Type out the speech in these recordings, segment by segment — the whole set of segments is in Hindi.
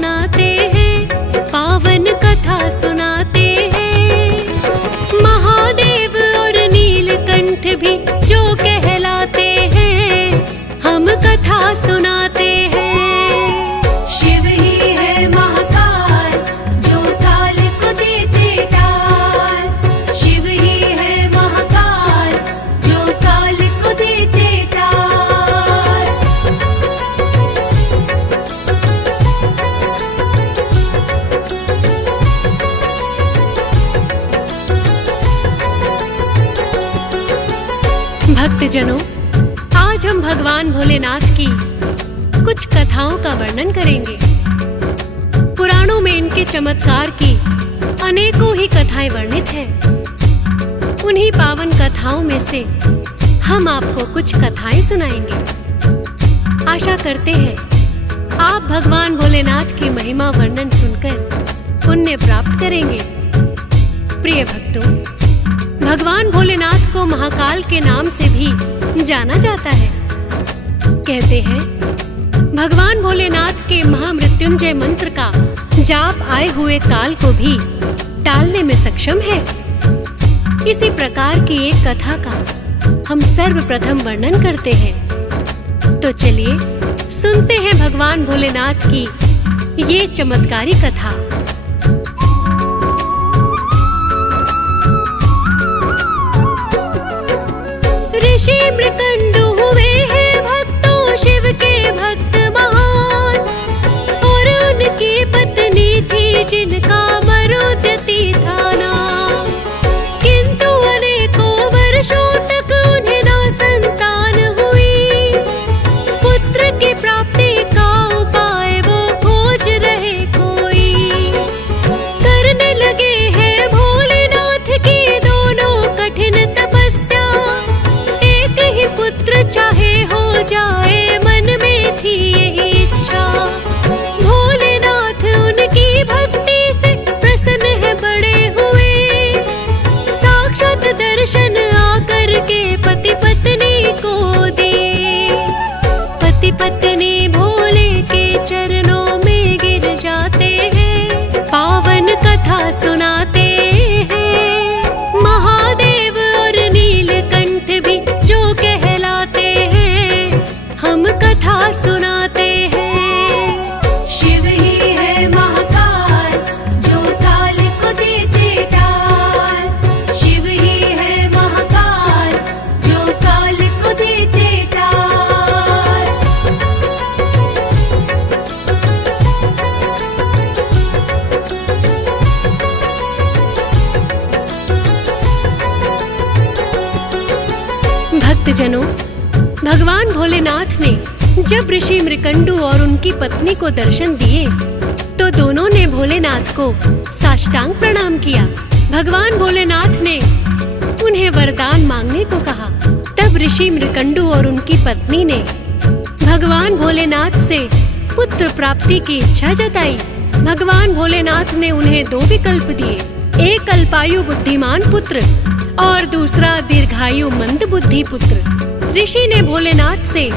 सुनाते हैं, पावन कथा सुनाते हैं। महादेव और नीलकंठ भी जो कहलाते हैं, हम कथा सुनाते हैं। शिव ही है महाकाल, जो काल को देते टाल। शिव ही है महाकाल, जो काल को देते टाल। भक्तजनों, आज हम भगवान भोलेनाथ की कुछ कथाओं का वर्णन करेंगे। पुराणों में इनके चमत्कार की अनेकों ही कथाएं वर्णित हैं। उन्हीं पावन कथाओं में से हम आपको कुछ कथाएं सुनाएंगे। आशा करते हैं आप भगवान भोलेनाथ की महिमा वर्णन सुनकर पुण्य प्राप्त करेंगे। प्रिय भक्तों, भगवान भोलेनाथ को महाकाल के नाम से भी जाना जाता है। कहते हैं भगवान भोलेनाथ के महामृत्युंजय मंत्र का जाप आए हुए काल को भी टालने में सक्षम है। इसी प्रकार की एक कथा का हम सर्वप्रथम वर्णन करते हैं। तो चलिए सुनते हैं भगवान भोलेनाथ की ये चमत्कारी कथा। ऋषि मृकंडु हुए हैं भक्तों शिव के भक्त महान, और उनकी पत्नी थी जिनका मरुदती था नाम। किंतु अनेकों वर्षों तक उन्हें ना संतान हुई। पुत्र की प्राप्ति का उपाय वो खोज रहे कोई। करने लगे हैं भोलेनाथ की दोनों कठिन तपस्या। एक ही पुत्र चाहे हो जाए, मन में थी यही इच्छा। भोलेनाथ उनकी भक्ति से प्रसन्न है बड़े हुए। साक्षात दर्शन आकर के पति पत्नी को दिए। पति पत्नी भोले के चरणों में गिर जाते हैं, पावन कथा सुनाते हैं। महादेव और नीलकंठ भी जो कहलाते हैं, हम कथा सुनाते हैं। शिव ही है महाकाल, जो काल को देते टाल। शिव ही है महाकाल, जो काल को देते टाल। भक्तजनों, भगवान भोलेनाथ ने जब ऋषि मृकंडु और उनकी पत्नी को दर्शन दिए तो दोनों ने भोलेनाथ को साष्टांग प्रणाम किया। भगवान भोलेनाथ ने उन्हें वरदान मांगने को कहा। तब ऋषि मृकंडु और उनकी पत्नी ने भगवान भोलेनाथ से पुत्र प्राप्ति की इच्छा जताई। भगवान भोलेनाथ ने उन्हें दो विकल्प दिए, एक अल्पायु बुद्धिमान पुत्र और दूसरा दीर्घायु मंद बुद्धि पुत्र। ऋषि ने भोलेनाथ से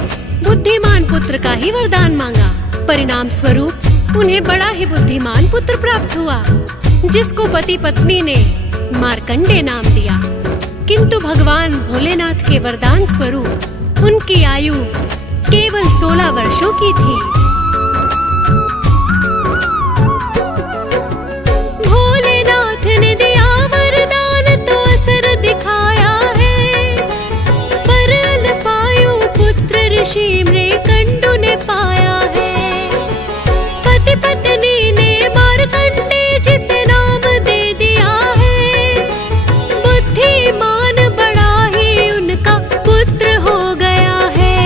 बुद्धिमान पुत्र का ही वरदान मांगा। परिणाम स्वरूप उन्हें बड़ा ही बुद्धिमान पुत्र प्राप्त हुआ, जिसको पति पत्नी ने मार्कंडे नाम दिया। किंतु भगवान भोलेनाथ के वरदान स्वरूप उनकी आयु केवल 16 वर्षों की थी। भोलेनाथ ने दिया वरदान तो असर दिखाया है, पर अल्पायु पुत्र ऋषि मृकंडु ने पाया है। पति पत्नी ने मार्कंडे जिसे नाम दे दिया है, बुद्धिमान बड़ा ही उनका पुत्र हो गया है।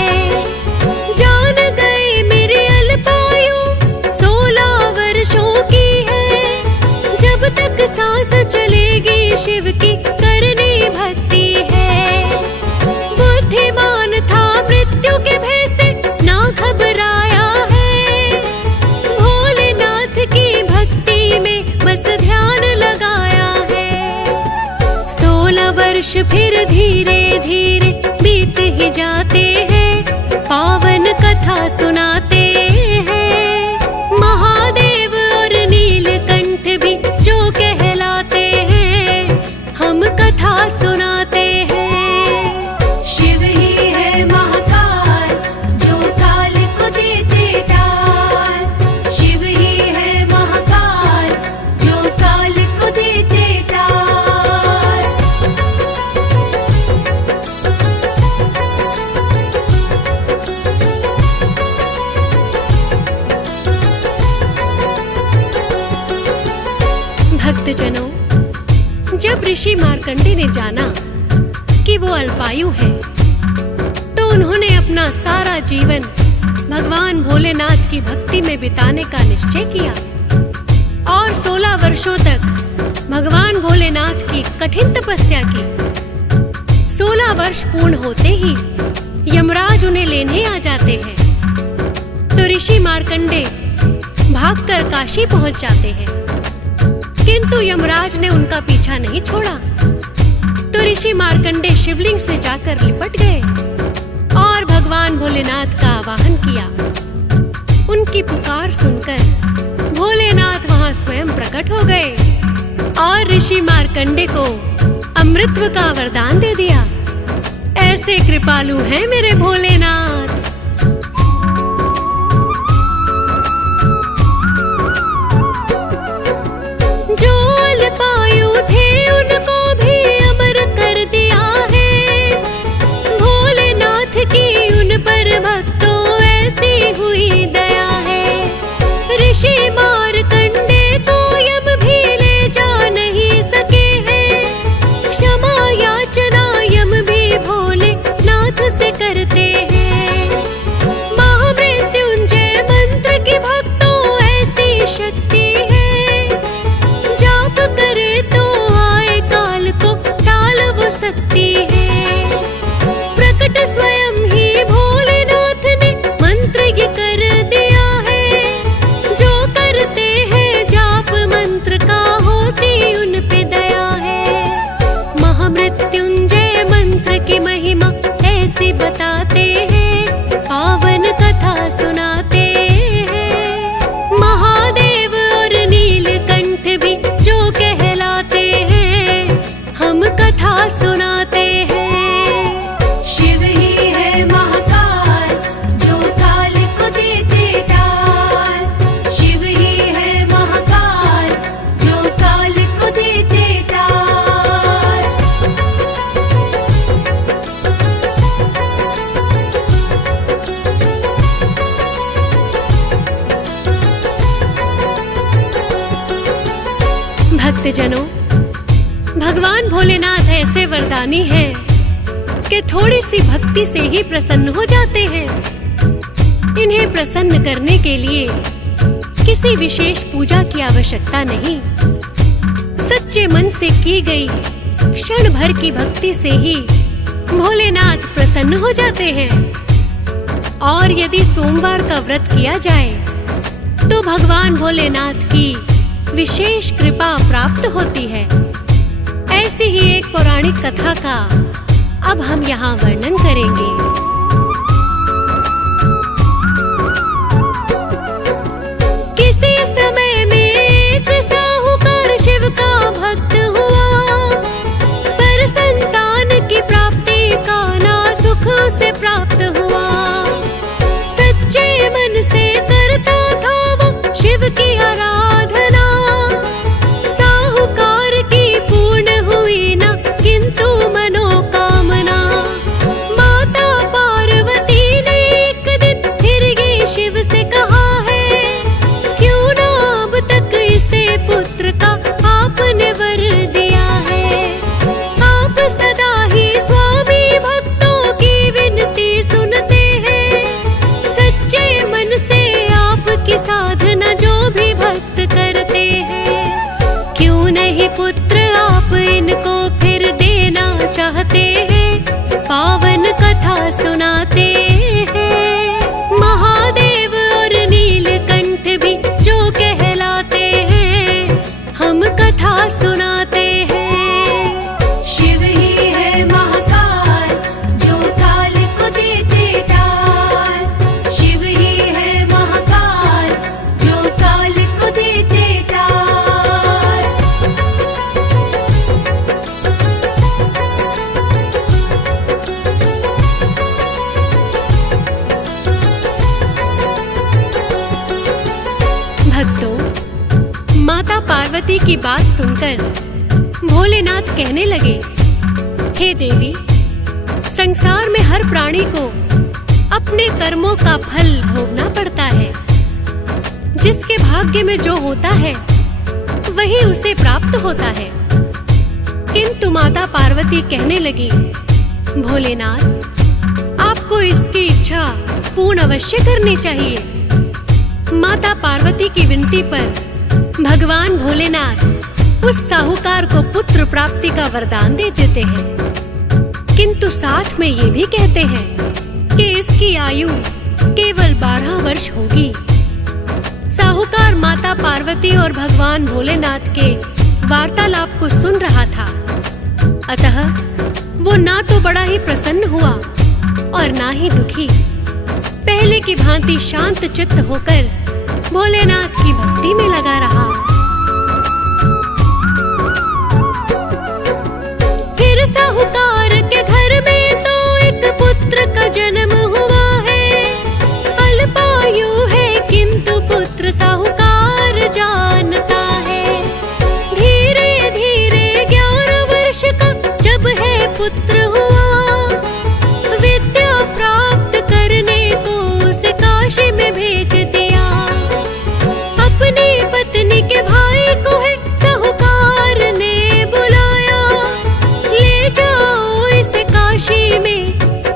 जान गए मेरी अल्पायु 16 वर्षों की है, जब तक सांस चलेगी शिव की करनी भक्ति है। बुद्धिमान था मृत्यु के भय से ना घबराया है, भोलेनाथ की भक्ति में बस ध्यान लगाया है। 16 वर्ष फिर धीरे धीरे बीत ही जाते हैं, पावन कथा सुनाते हैं। महादेव भक्तजनों, जब ऋषि मार्कंडे ने जाना कि वो अल्पायु है, तो उन्होंने अपना सारा जीवन भगवान भोलेनाथ की भक्ति में बिताने का निश्चय किया और 16 वर्षों तक भगवान भोलेनाथ की कठिन तपस्या की। 16 वर्ष पूर्ण होते ही यमराज उन्हें लेने आ जाते हैं, तो ऋषि मार्कंडे भागकर काशी पहुंच जाते हैं, किंतु यमराज ने उनका पीछा नहीं छोड़ा। तो ऋषि मार्कंडे शिवलिंग से जाकर लिपट गए और भगवान भोलेनाथ का आवाहन किया। उनकी पुकार सुनकर भोलेनाथ वहां स्वयं प्रकट हो गए और ऋषि मार्कंडे को अमृतत्व का वरदान दे दिया। ऐसे कृपालु हैं मेरे भोलेनाथ। जो अल्पायु थे उनको भी अमर कर दिया है। भोलेनाथ की उन पर भक्तों ऐसी हुई दया है। ऋषि मार्कंडे को यम भी ले जा नहीं सके हैं। क्षमा याचना यम भी भोलेनाथ से करते हैं। महामृत्युंजय मंत्र की भक्तों ऐसी शक्ति है। जाप करे तो आए काल को टाल वो सकती है। प्रकट स्वयं ही भोलेनाथ ने मंत्र ये कर दिया है। जो करते हैं जाप मंत्र का होती उन पे दया है। महामृत्युंजय मंत्र की महिमा ऐसी बताते हैं, पावन कथा सुनाते हैं। महादेव और नीलकंठ भी जो कहलाते हैं, हम कथा सुनाते हैं। शिव ही है महाकाल जो काल को देते टाल। शिव ही है महाकाल जो काल को देते टाल। भक्तजनों, भगवान भोलेनाथ ऐसे वरदानी हैं कि थोड़ी सी भक्ति से ही प्रसन्न हो जाते हैं। इन्हें प्रसन्न करने के लिए किसी विशेष पूजा की आवश्यकता नहीं। सच्चे मन से की गई क्षण भर की भक्ति से ही भोलेनाथ प्रसन्न हो जाते हैं। और यदि सोमवार का व्रत किया जाए तो भगवान भोलेनाथ की विशेष कृपा प्राप्त होती है। ऐसी ही एक पौराणिक कथा का अब हम यहाँ वर्णन करेंगे। किसी समय में एक साहूकार शिव का भक्त हुआ, पर संतान की प्राप्ति का ना सुख से प्राप्त हुआ। सच्चे मन से करता था वो शिव की आराधना। साहूकार की पूर्ण हुई ना किंतु मनोकामना। माता पार्वती ने एक दिन फिर ये शिव से कहा है, क्यों ना अब तक इसे पुत्र का आपने वर दिया है। आप सदा ही स्वामी भक्तों की विनती सुनते हैं। सच्चे मन से आपकी साधना जो भी भक्त करते हैं, क्यों नहीं पुत्र आप इनको फिर देना चाहते हैं। पावन कथा सुनाते हैं। महादेव और नीलकंठ भी जो कहलाते हैं, हम कथा सुनाते हैं। शिव ही है महाकाल जो काल को देते टाल। शिव ही है महाकाल जो काल को देते टाल। भक्तों, माता पार्वती की बात सुनकर भोलेनाथ कहने लगे, हे देवी, संसार में हर प्राणी को अपने कर्मों का फल भोगना पड़ता है। जिसके भाग्य में जो होता है वही उसे प्राप्त होता है। किंतु माता पार्वती कहने लगी, भोलेनाथ, आपको इसकी इच्छा पूर्ण अवश्य करनी चाहिए। माता पार्वती की विनती पर भगवान भोलेनाथ उस साहूकार को पुत्र प्राप्ति का वरदान दे देते हैं, किंतु साथ में ये भी कहते हैं कि इसकी आयु केवल 12 वर्ष होगी। साहूकार माता पार्वती और भगवान भोलेनाथ के वार्तालाप को सुन रहा था, अतः वो ना तो बड़ा ही प्रसन्न हुआ और ना ही दुखी। पहले की भांति शांत चित्त होकर भोलेनाथ की भक्ति में लगा रहा। फिर साहूकार के घर में तो एक पुत्र का जन्म हुआ है। अल्पायु है किंतु पुत्र साहूकार जानता है। धीरे धीरे 11 वर्ष का जब है पुत्र हुआ, विद्या प्राप्त करने को उसे काशी में भेज दिया। अपनी पत्नी के भाई को है साहूकार ने बुलाया, ले जाओ इसे काशी में,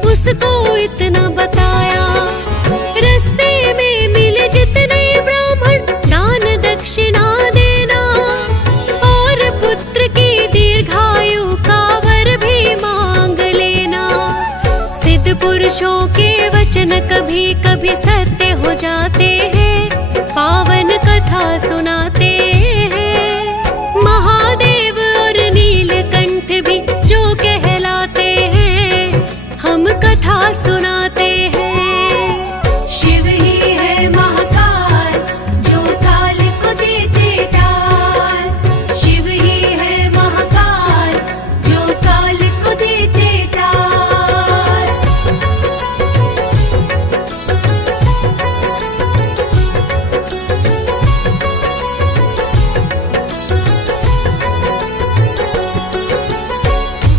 उसको इतना बताया। रास्ते में मिले जितने ब्राह्मण दान दक्षिणा देना, और पुत्र की दीर्घायु का वर भी मांग लेना। सिद्ध पुरुषों के वचन कभी कभी सत्य हो जाते हैं, पावन कथा सुनाते हैं। महादेव और नीलकंठ भी जो कहलाते हैं, हम कथा सुनाते हैं। शिव ही है महाकाल, जो काल को देते टाल। शिव ही है महाकाल, जो काल को देते टाल।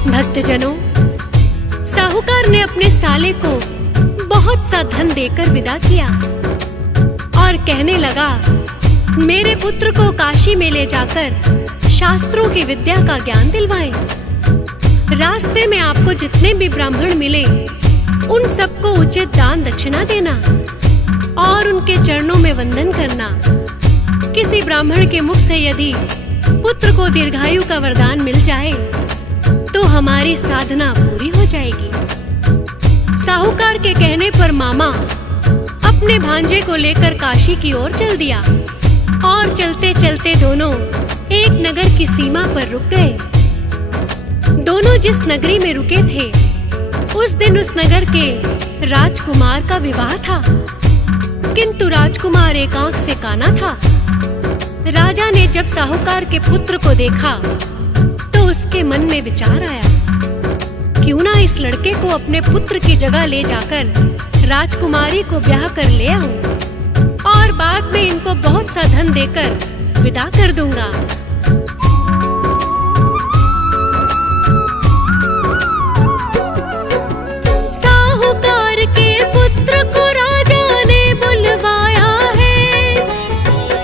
भक्तजनों, साहूकार ने अपने साले को बहुत सा धन देकर विदा किया और कहने लगा, मेरे पुत्र को काशी में ले जाकर शास्त्रों की विद्या का ज्ञान दिलवाएं। रास्ते में आपको जितने भी ब्राह्मण मिले, उन सबको उचित दान दक्षिणा देना और उनके चरणों में वंदन करना। किसी ब्राह्मण के मुख से यदि पुत्र को दीर्घायु का वरदान मिल जाए तो हमारी साधना पूरी हो जाएगी। साहूकार के कहने पर मामा अपने भांजे को लेकर काशी की ओर चल दिया और चलते चलते दोनों एक नगर की सीमा पर रुक गए। दोनों जिस नगरी में रुके थे, उस दिन उस नगर के राजकुमार का विवाह था, किंतु राजकुमार एक आंख से काना था। राजा ने जब साहूकार के पुत्र को देखा तो उसके मन में विचार आया, क्यों ना इस लड़के को अपने पुत्र की जगह ले जाकर राजकुमारी को ब्याह कर ले आऊं और बाद में इनको बहुत सा धन देकर विदा कर दूंगा। साहूकार के पुत्र को राजा ने बुलवाया है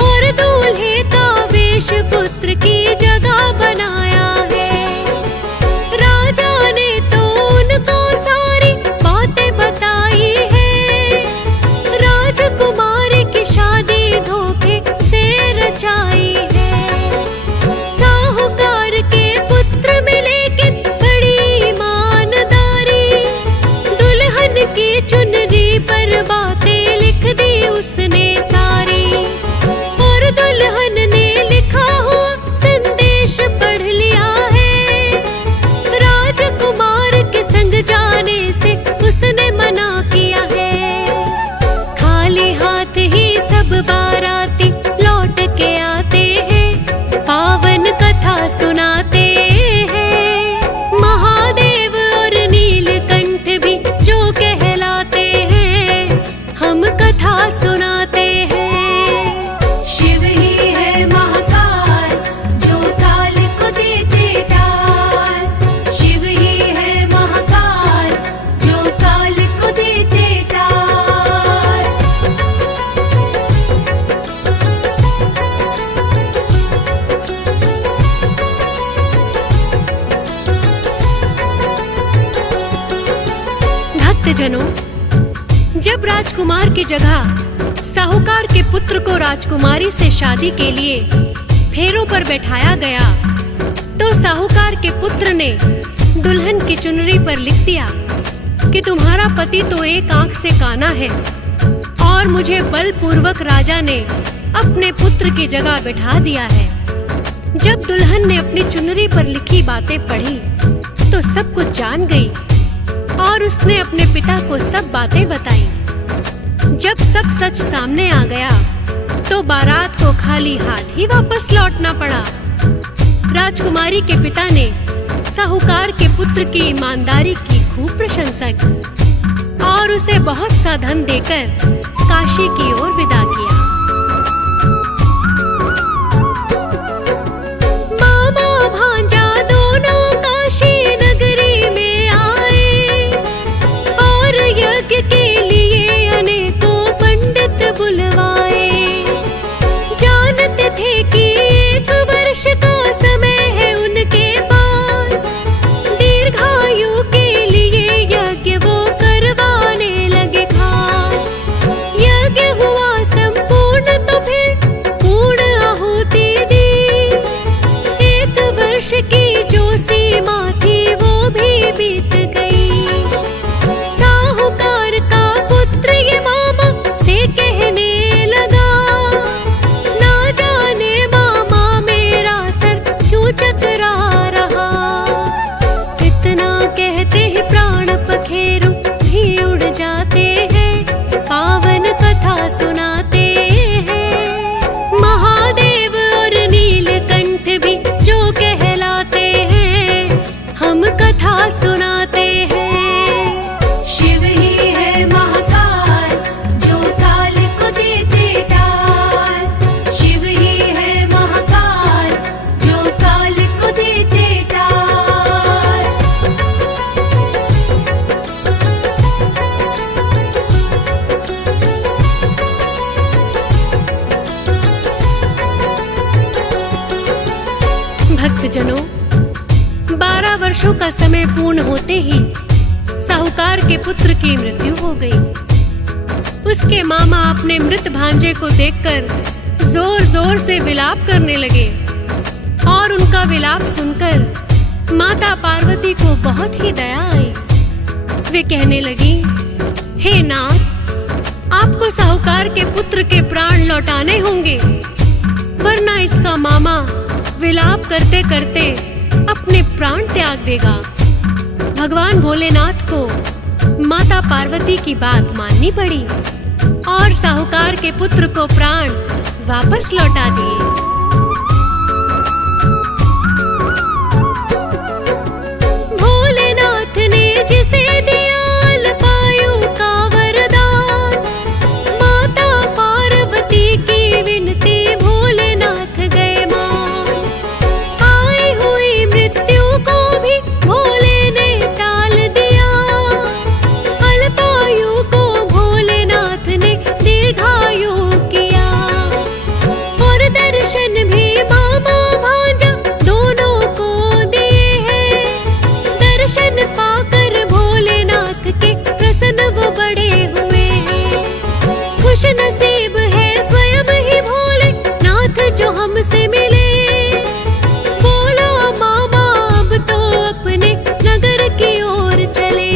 और दूल्हे का वेश पुत्र की जगह बनाया है। राजा ने तो उनको सारी बातें बताई है, राजकुमारी की शादी धोखे से रचाई है। भक्तजनों, जब राजकुमार की जगह साहूकार के पुत्र को राजकुमारी से शादी के लिए फेरों पर बैठाया गया, तो साहूकार के पुत्र ने दुल्हन की चुनरी पर लिख दिया कि तुम्हारा पति तो एक आंख से काना है और मुझे बलपूर्वक राजा ने अपने पुत्र की जगह बैठा दिया है। जब दुल्हन ने अपनी चुनरी पर लिखी बातें पढ़ी तो सब कुछ जान गई और उसने अपने पिता को सब बातें बताई। जब सब सच सामने आ गया तो बारात को खाली हाथ ही वापस लौटना पड़ा। राजकुमारी के पिता ने साहूकार के पुत्र की ईमानदारी की खूब प्रशंसा की और उसे बहुत सा धन देकर काशी की ओर विदा किया। मामा भांजा दोनों काशी नगरी में आए और यज्ञ के लिए अनेकों पंडित बुलवाए। जानते थे कि 1 वर्ष का समय है उनके पास, दीर्घायु के लिए यज्ञ वो करवाने लगे खास। यज्ञ हुआ संपूर्ण तो फिर पूर्ण आहुति दी। 1 वर्ष की जो सीमा थी वो भी बीत गई। साहूकार का पुत्र ये मामा से कहने लगा, ना जाने मामा मेरा सर क्यों चकरा रहा। इतना कहते ही प्राण पखेरु भी उड़ जाते हैं, पावन कथा सुनाते हैं। महादेव और नीलकंठ भी जो कहलाते हैं, हम कथा सुनाते हैं। शिव ही है महाकाल जो काल को देते टाल। शिव ही है महाकाल जो काल को देते टाल। भक्तजनों, 12 वर्षों का समय पूर्ण होते ही साहूकार के पुत्र की मृत्यु हो गई। उसके मामा अपने मृत भांजे को देखकर जोर जोर से विलाप करने लगे और उनका विलाप सुनकर माता पार्वती को बहुत ही दया आई। वे कहने लगी, हे नाथ, आपको साहूकार के पुत्र के प्राण लौटाने होंगे, वरना इसका मामा विलाप करते करते अपने प्राण त्याग देगा। भगवान भोलेनाथ को माता पार्वती की बात माननी पड़ी और साहूकार के पुत्र को प्राण वापस लौटा दिए। भोलेनाथ ने जिसे दिया अल्पायु का वरदान, माता पार्वती की विनती भोलेनाथ गए मान। आई हुई मृत्यु को भी भोले ने टाल दिया, अल्पायु को भोलेनाथ ने दीर्घायु किया। और दर्शन भी मामा भांजा दोनों को दिए हैं। दर्शन पाकर भोलेनाथ के प्रसन्न वो बड़े हुए हैं। खुश नसीब है स्वयं ही भोलेनाथ जो हमसे मिले। बोलो मामा अब तो अपने नगर की ओर चले।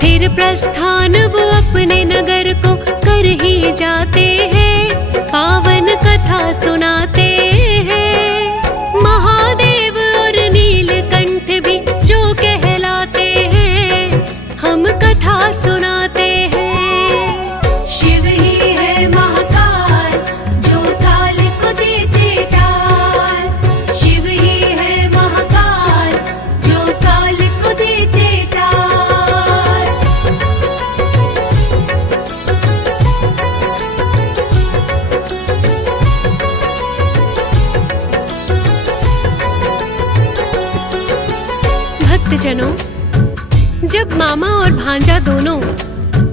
फिर प्रस्थान वो अपने नगर को कर ही जाते हैं, पावन कथा सुनाते हैं। महादेव और नीलकंठ भी जो कहलाते हैं, हम कथा सुनाते हैं। शिव ही है महाकाल जो काल को देते टाल। शिव ही है महाकाल जो काल को देते टाल। भक्तजनों, जब मामा और भांजा दोनों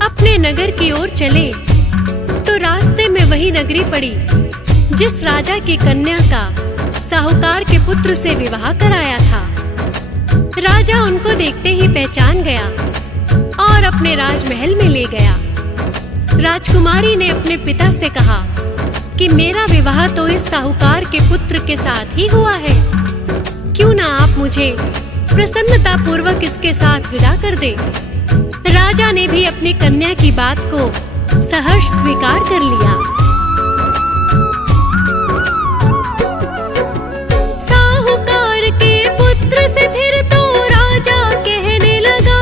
अपने नगर की ओर चले तो रास्ते में वही नगरी पड़ी जिस राजा की कन्या का साहूकार के पुत्र से विवाह कराया था। राजा उनको देखते ही पहचान गया और अपने राजमहल में ले गया। राजकुमारी ने अपने पिता से कहा कि मेरा विवाह तो इस साहूकार के पुत्र के साथ ही हुआ है, क्यों ना आप मुझे प्रसन्नता पूर्वक इसके साथ विदा कर दे। राजा ने भी अपनी कन्या की बात को सहर्ष स्वीकार कर लिया। साहूकार के पुत्र से फिर तो राजा कहने लगा,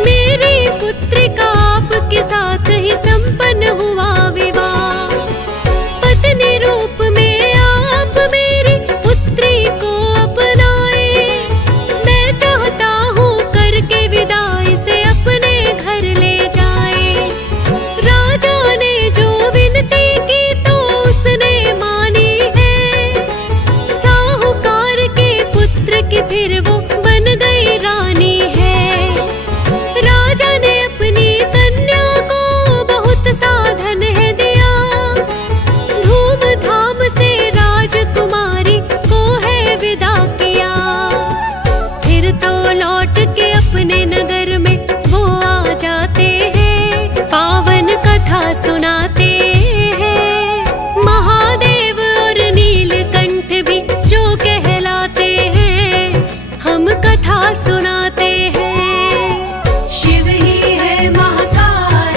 मेरी पुत्री का आपके साथ ही संपन्न हुआ विवाह। पत्नी रूप में आप मेरी पुत्री को अपनाए, मैं चाहता हूँ करके विदा इसे अपने घर ले जाए। राजा ने जो विनती की तो उसने मानी है, साहूकार के पुत्र की फिर वो बन गई रानी है। राजा ने अपनी कन्या को बहुत साधन है दिया, धूमधाम से राजकुमारी को है विदा किया। फिर तो लौट के अपने नगर में वो आ जाते हैं, पावन कथा सुनाते हैं। महादेव और नीलकंठ भी जो कहलाते हैं, हम कथा सुनाते हैं। शिव ही है महाकाल,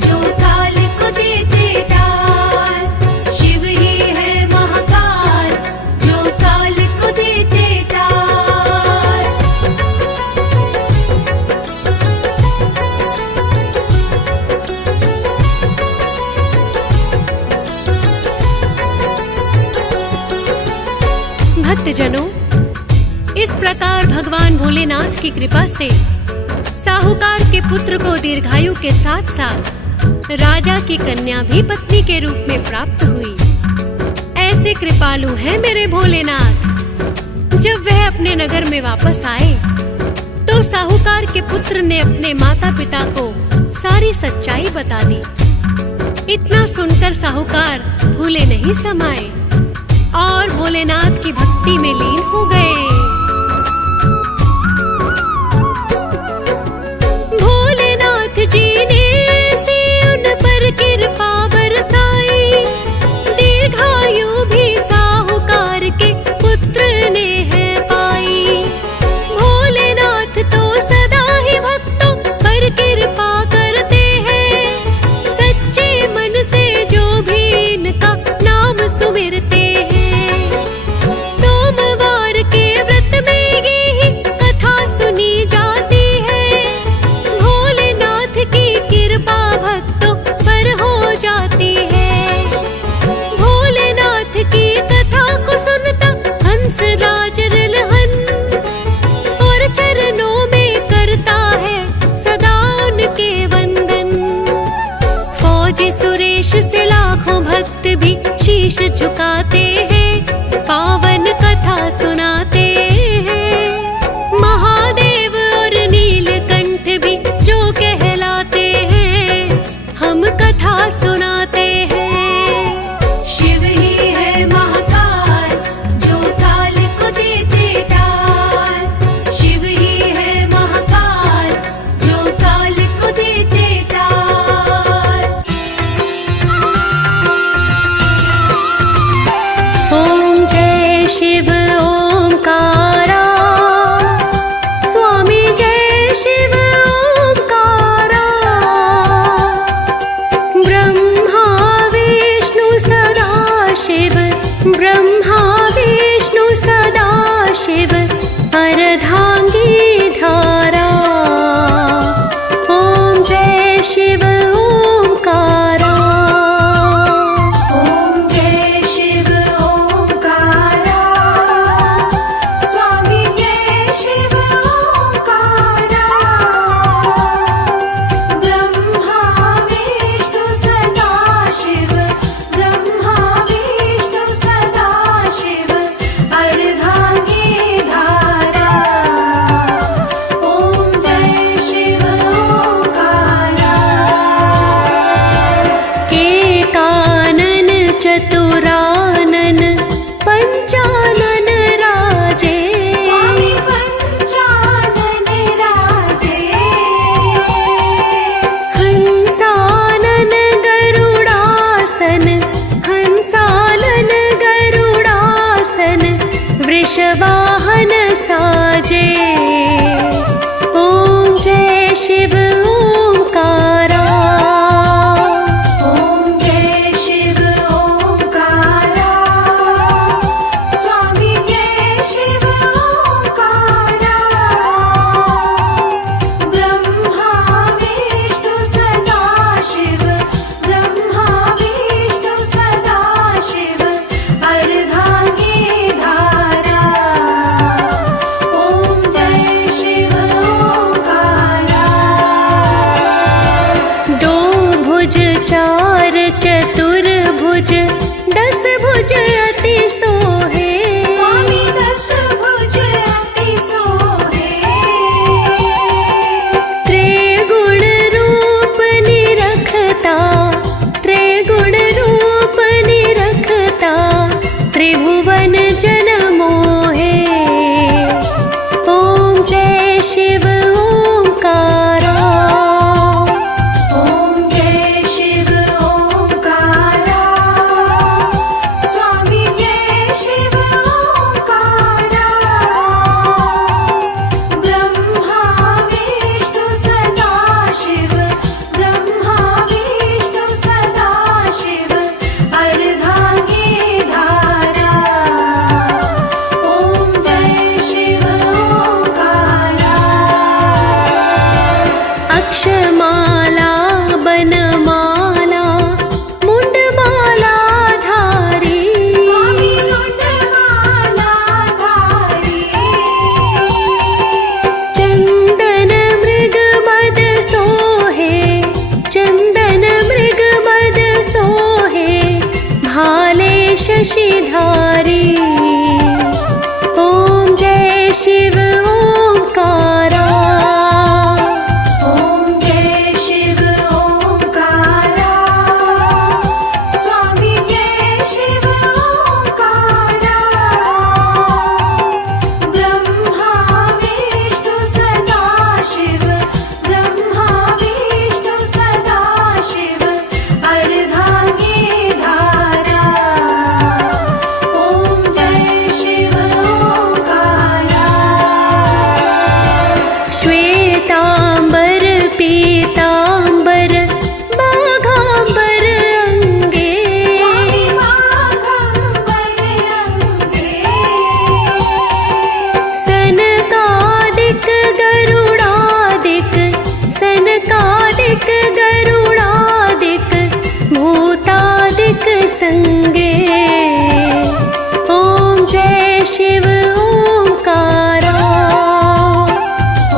जो काल को देते टाल। शिव ही है महाकाल, जो काल को देते टाल। भक्तजनों, इस प्रकार भगवान भोलेनाथ की कृपा से साहूकार के पुत्र को दीर्घायु के साथ साथ राजा की कन्या भी पत्नी के रूप में प्राप्त हुई। ऐसे कृपालु हैं मेरे भोलेनाथ। जब वह अपने नगर में वापस आए तो साहूकार के पुत्र ने अपने माता पिता को सारी सच्चाई बता दी। इतना सुनकर साहूकार भूले नहीं समाए और भोलेनाथ की भक्ति में लीन हो गए। भोलेनाथ जी ने से उन पर कृपा बरसाई, दीर्घायु भी साहूकार के पुत्र ने है पाई। भोलेनाथ तो सदा ही भक्तों पर कृपा करते हैं, सच्चे मन से जो भी इनका नाम सुमिरते हैं। सोमवार के व्रत में यही कथा सुनी जाती है, भोलेनाथ की कृपा भक्तों पर हो जाती है। भोलेनाथ की कथा को सुनता हंस राज रिलहन, और चरणों में करता है सदा उनके वंदन। फौजी सुरेश से लाखों भक्त भी शीश झुकाते हैं, पावन कथा सुनाते हैं। महादेव और नीलकंठ भी जो कहलाते हैं, हम कथा सुनाते हैं। शिव ही है महाकाल, जो काल को देते टाल। शिव ही है महाकाल, जो काल को देते टाल। ओम जय शिव ओंकारा, स्वामी जय शिव ओंकारा। ब्रह्मा विष्णु सदा शिव, ब्रह्मा विष्णु सदा शिव, अर्धांगी धारा। ओम जय शिव ओंकारा। ओम जय शिव ओंकारा, स्वामी जय शिव ओंकारा। ब्रह्मा विष्णु सदा शिव, ब्रह्मा विष्णु सदा शिव, अर्धांगी धारा। ओम वाहन साजे। ओम जय शिव ओंकारा। ओम जय शिव ओंकारा। स्वामी जय शिव ओंकारा। ब्रह्मा विष्णु सदा शिव। ब्रह्मा विष्णु सदा शिव। अर्धांगी धारा। ओम जय शिव ओंकारा। दो भुज चार चतुर्भुज 10 भुज अति सोहे। स्वामी 10 भुज अति सोहे। त्रिगुण रूप निरखता। त्रिगुण रूप निरखता। त्रिभुवन जन मोहे। ओम जय शिव ओंकारा। ओम जय शिव ओंकारा। स्वामी जय शिव ओंकारा। ब्रह्मा विष्णु सदा शिव। ब्रह्मा विष्णु सदा शिव। अर्धांगी धारा। ओम जय शिव ओंकारा। अक्षमाला बनमाला मुंडमाला धारी। स्वामी मुंडमाला धारी। चंदन मृग मद सोहे। चंदन मृग मद सोहे। भाले शशिधारी। ओम जय शिव ओंकारा। ओम जय शिव ओंकारा। स्वामी जय शिव ओंकारा। ब्रह्मा विष्णु सदा शिव। ब्रह्मा विष्णु सदा शिव। अर्धांगी धारा। ओम जय शिव ओंकारा। श्वेतांबर पीतांबर बाघांबर अंगे। स्वामी बाघंबर अंगे। सनकादिक गरुडादिक। सनकादिक गरुडादिक भूतादिक संगे। ओम जय शिव ओंकारा।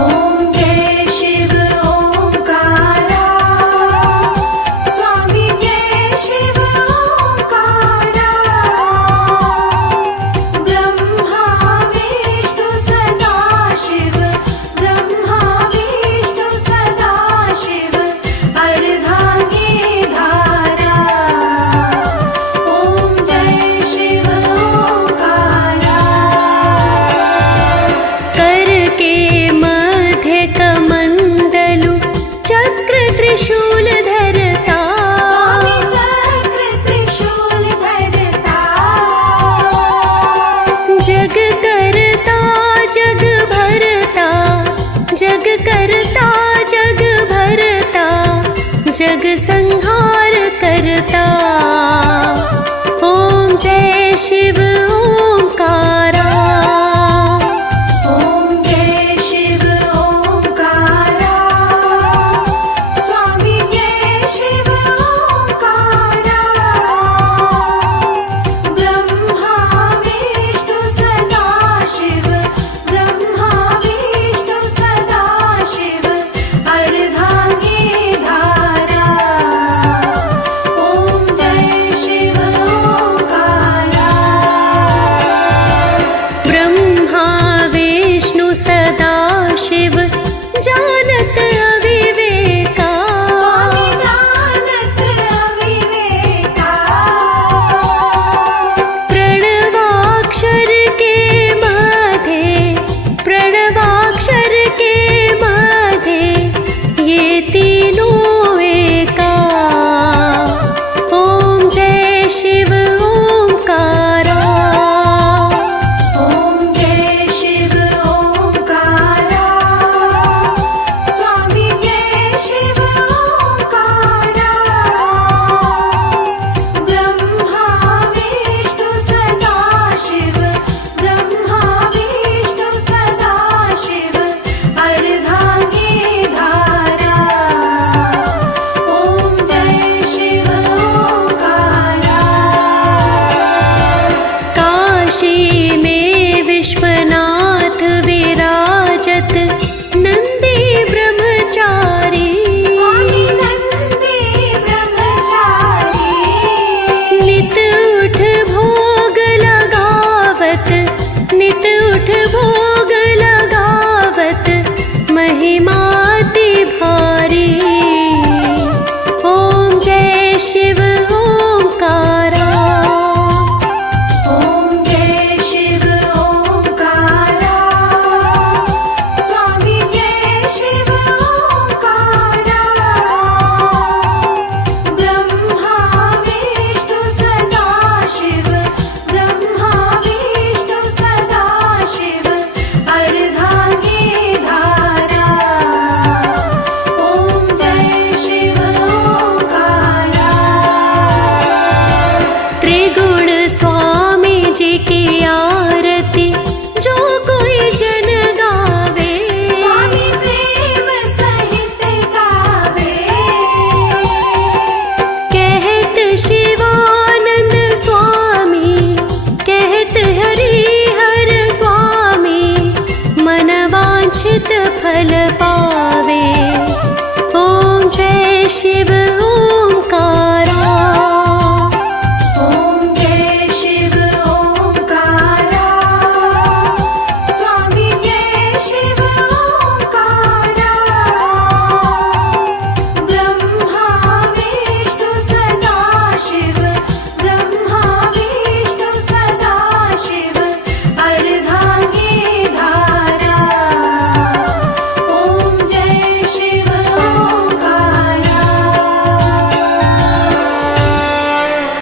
ओम जय शिव ओंकारा। स्वामी जय शिव ओंकारा। ब्रह्मा विष्णु सदा शिव। ब्रह्मा विष्णु सदा शिव। अर्धांगी धारा। ओम जय शिव ओंकारा। कर के मध्य कमंडलु चक्र त्रिशूल धरता। स्वामी चक्र त्रिशूल धरता। जग करता जग